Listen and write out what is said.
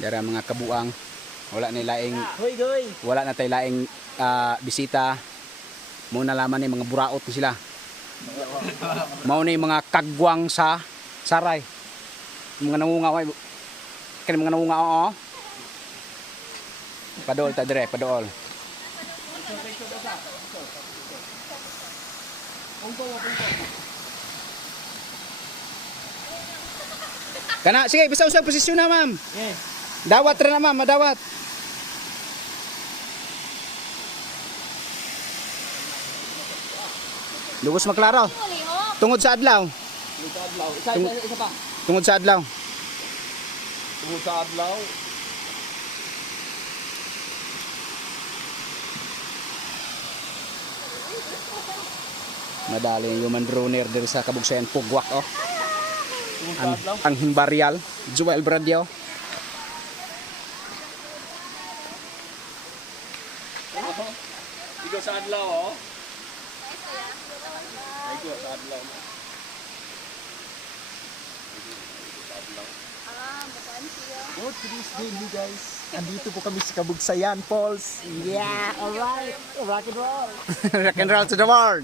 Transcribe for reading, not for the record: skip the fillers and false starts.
Dara mga kabuang, wala na laing bisita. Muna laman ni mga buraot ni sila. Mao ni mga kagwang sa saray. Mga nangungaw ay kani mga nangungaw oh. Padol ta dire, padol. Kana sige bisa usab posisyon na ma'am. Dawat ra na ma'am, madawat. Lugos maklaro. Tungod sa adlaw. Isa pa. Tungod sa adlaw. Tungod sa adlaw. Madali yung human droner diri sa Kabugsayan Pugwak oh. Ang Himbaryal, Joel Bradio. Ikaw sa adlaw oh. Ikaw sa adlaw. Good today's day, you guys. Andito po kami sa Kabugsayan Falls. Yeah, alright. Rock and roll. Rock and roll to the world.